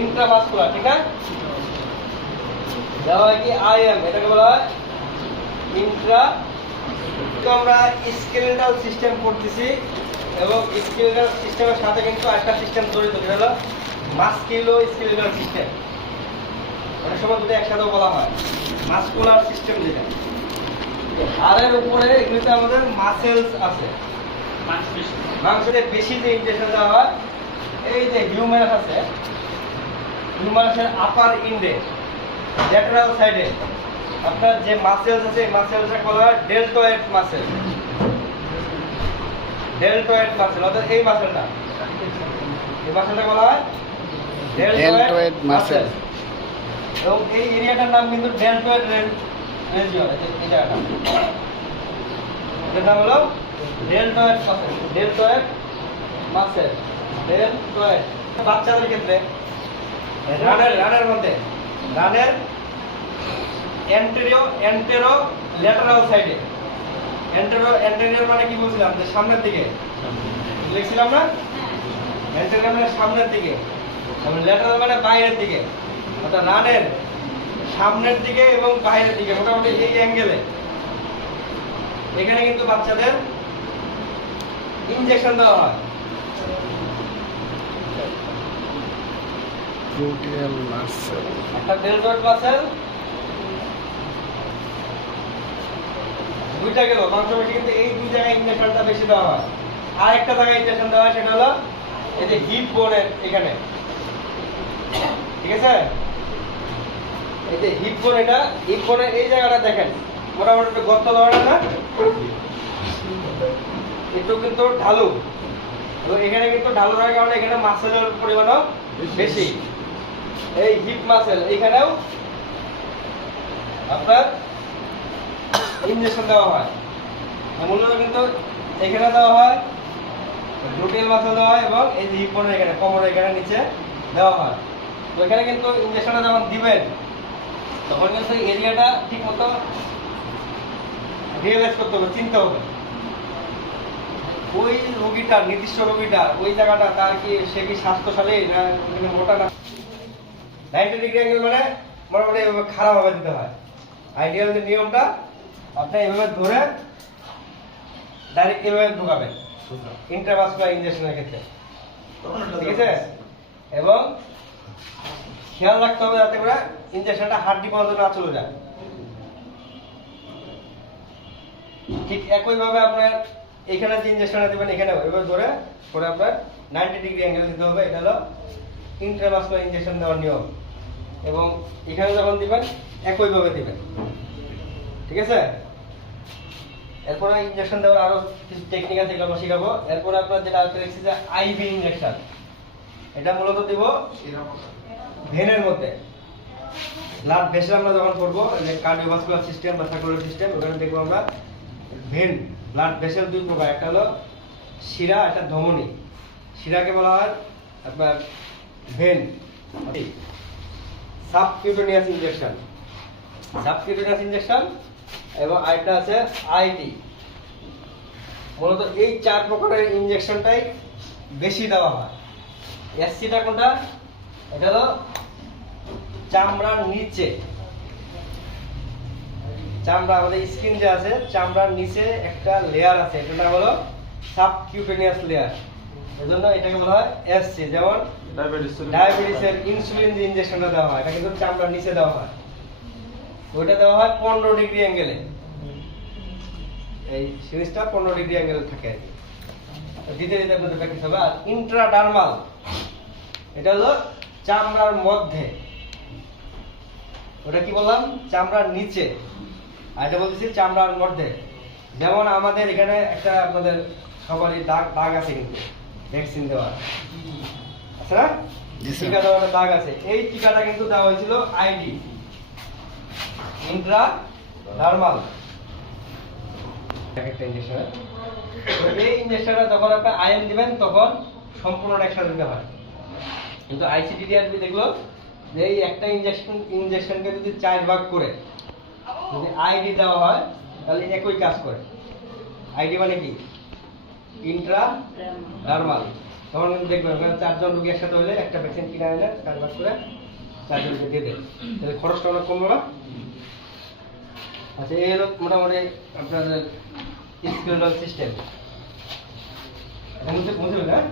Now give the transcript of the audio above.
Intravascular ঠিক না দেওয়া হয় কি আইএম এটাকে বলা হয় ইন্ট্রা আমরা স্কেলেটাল সিস্টেম করতেছি এবং স্কেলেটাল সিস্টেমের সাথে কিন্তু একটা সিস্টেম জড়িত যেটা হলো মাস্কিলো স্কেলেটাল সিস্টেম। অনেক সময় দুটো একসাথেও বলা হয় মাস্কুলার সিস্টেম যেটা। এর উপরে এগুলিতে আমাদের মাসেলস আছে। মাংসতে বেশি। যে ইনজেকশন দেওয়া হয় এই যে হিউম্যানাস আছে হিউম্যানাসের আপার ইন্ডে ল্যাটারাল সাইডে আপনার যে মাসেলস আছে এই মাসেলসটা বলা হয় ডেলটয়েড মাসেল ডেলটয়েড মাসেল অর্থাৎ এই মাসেলটা এই মাসেলটা বলা হয় muscle। এবং এই এরিয়াটার নাম কিন্তু ডেলটয়েড রেজিয়ন এই জায়গাটা। এটার নাম হলো ডেলটয়েড মাসেল ডেলটয়েড মাসেল বাচ্চাদের ক্ষেত্রে? রানের রানের মধ্যে। রানের অ্যান্টেরিও অ্যান্টেরো ল্যাটারাল সাইডে অ্যান্টেরো অ্যান্টেরিয়র মানে কি বলছিলাম? যে সামনের দিকে। লিখছিলাম না? অ্যান্টেরিয়র মানে সামনের দিকে। ল্যাটারাল মানে বাইরের দিকে। অর্থাৎ রানের সামনের দিকে এবং বাইরের দিকে, মোটামুটি এই অ্যাঙ্গেলে এখানে কিন্তু বাচ্চাদের ইনজেকশন দেওয়া হয়। Gluteal muscle একটা ডেলটয়েড মাসেল দুইটা গেল মাংসপেশি কিন্তু এই দুই জায়গায় ইনজেকশনটা বেশি দেওয়া হয়। আর একটা জায়গায় ইনজেকশন দেওয়া হয়, সেটা হলো এই যে হিপ বোনের এখানে। ঠিক আছে? এই যে হিপ বোন এটা হিপ বোনের এই জায়গাটা দেখেন, মোটামুটি একটু গর্ত ধরনের না? একটু কিন্তু ঢালু। এখানে কিন্তু ঢালু থাকার কারণে এখানে মাসেলের পরিমাণও বেশি। এই হিপ মাসেল এখানেও আপনার ইনজেকশন দেওয়া হয়। মূলত কিন্তু এখানে দেওয়া হয় গ্লুটেল মাসেল দেওয়া হয় এবং এই যে হিপ বোনের এখানে কোমরের এখানে নিচে দেওয়া হয়। তো এখানে কিন্তু ইনজেকশনটা যখন দিবেন, তখন কিন্তু এরিয়াটা ঠিক মতো রিয়েলাইজ করতে হবে, চিনতে হবে। ওই রোগীটার, নির্দিষ্ট রোগীটার, ওই জায়গাটা তার কি, সে কি স্বাস্থ্যশালী না মানে মোটা না? নাইনটি ডিগ্রি অ্যাঙ্গেল মানে মোটামুটি এভাবে খারাপ ভাবে দিতে হয়। আইডিয়াল যে নিয়মটা, আপনি এভাবে ধরে ডাইরেক্ট এভাবে ঢুকাবেন ইন্টারভাসকুলার ইনজেকশনের ক্ষেত্রে। ঠিক আছে? এবং খেয়াল রাখতে হবে যাতে করে ইনজেকশনটা হাড্ডি পর্যন্ত না চলে যায়। ঠিক একইভাবে আপনার এখানে যে ইনজেকশনটা দেবেন, এখানেও এভাবে ধরে পরে আপনার নাইনটি ডিগ্রি অ্যাঙ্গেল দিতে হবে। এটা হলো ইন্ট্রাভাসকুলার ইনজেকশন দেওয়ার নিয়ম। এবং এখানে যখন দিবেন, একইভাবে দিবেন। ঠিক আছে? এরপরে ইনজেকশন দেওয়ার আরও কিছু টেকনিক আছে এগুলো শিখাবো। এরপরে আপনার যেটা আরেকটা দেখছি যে আইভি ইনজেকশন এটা মূলত দিব ভেনের মধ্যে। ব্লাড ভেসেল আমরা যখন করব যে কার্ডিওভাস্কুলার সিস্টেম বা সার্কুলার সিস্টেম ওখানে দেখব আমরা ভেন ব্লাড ভেসেল দুই প্রকার। একটা হলো শিরা, একটা ধমনী। শিরাকে বলা হয় আপনার vein. Subcutaneous injection. Subcutaneous injection এবং আরেকটা আছে আইটি মূলত এই চার প্রকারের ইনজেকশনটাই বেশি দেওয়া হয়। এসসিটা কোনটা? এটা হলো চামড়ার নিচে। চামড়া, আমাদের স্কিন যে আছে, চামড়ার নিচে একটা লেয়ার আছে। এটার নাম হলো সাবকিউটেনিয়াস লেয়ার এজন্য এটাকে বলা হয় এসসি যেমন ডায়াবেটিসের ইনসুলিন যে ইনজেকশনটা দেওয়া হয় এটা কিন্তু চামড়ার নিচে দেওয়া হয়। ওইটা দেওয়া হয় পনেরো ডিগ্রি অ্যাঙ্গেলে এই সিরিজটা পনেরো ডিগ্রি অ্যাঙ্গেলে থাকে আর কি। দিতে দিতে আপনাদের প্র্যাকটিস হবে। আর ইন্ট্রাডার্মাল এটা হলো চামড়ার মধ্যে। ওটা কি বললাম? চামড়ার নিচে। আর এটা বলতেছি চামড়ার মধ্যে। যেমন আমাদের এখানে একটা আপনাদের সবারই দাগ দাগ আছে কিন্তু। ভ্যাকসিন দেওয়া। স্যার। টিকা দেওয়ার দাগ আছে। এই টিকাটা কিন্তু দেওয়া হয়েছিল আইডি ইন্ট্রা নর্মাল একটা ইঞ্জেকশন এই ইঞ্জেকশনটা যখন আপনি আইএম দিবেন তখন সম্পূর্ণ একসাথে দিতে হয়। কিন্তু আইসিডিডিআরবি দেখল যে এই একটা ইঞ্জেকশন ইঞ্জেকশনকে যদি চার ভাগ করে যদি আইডি দেওয়া হয় তাহলে একই কাজ করে। আইডি মানে কি? ইন্ট্রা তখন দেখবেন চারজন রোগী একসাথে হলে একটা ভ্যাকসিন কিনে চার কারবার করে চারজনকে দিয়ে দেয়। তাহলে খরচটা অনেক কমবে না? আচ্ছা এই হলো মোটামুটি আপনার স্কিল সিস্টেম বুঝতে বুঝতে হ্যাঁ?